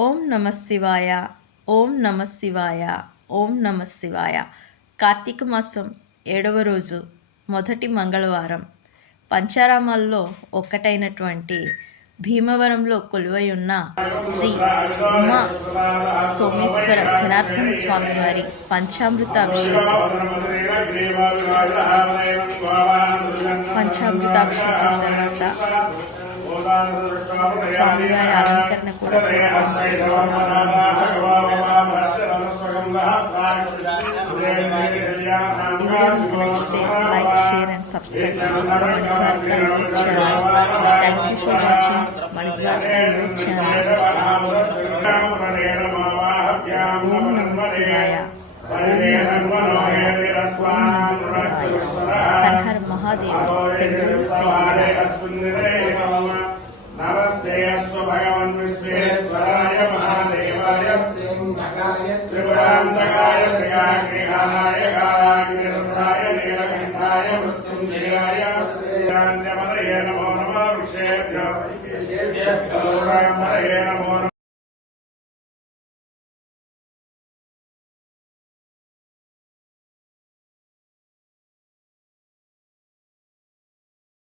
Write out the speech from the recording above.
ఓం నమ శివాయ ఓం నమ శివాయ ఓం నమ శివాయ. కార్తీక మాసం ఏడవ రోజు మొదటి మంగళవారం. పంచారామాల్లో ఒక్కటైనటువంటి భీమవరంలో కొలువై ఉన్న శ్రీ ఉమా సోమేశ్వర జనార్దన స్వామి వారి పంచామృతాభిషేకం. పంచామృతాభిషేకం తర్వాత स्वामी आनंद करने को like share and subscribe thank you for watching Manidwar का यूट्यूब चैनल ओम नमः शिवाय हर हर महादेव से गुरु से అస్వ భగవన్ విశ్వేశ్వరాయ మహాదేవాయ త్రిపురాంతకాయ త్రిగాగ్నిహాయ గాగ్నిరుద్రాయ నీలకంఠాయ మృత్యుంజయాయ శాంత్యమదయే నమో నమః విషేభ్యో గౌరవమదయే నమో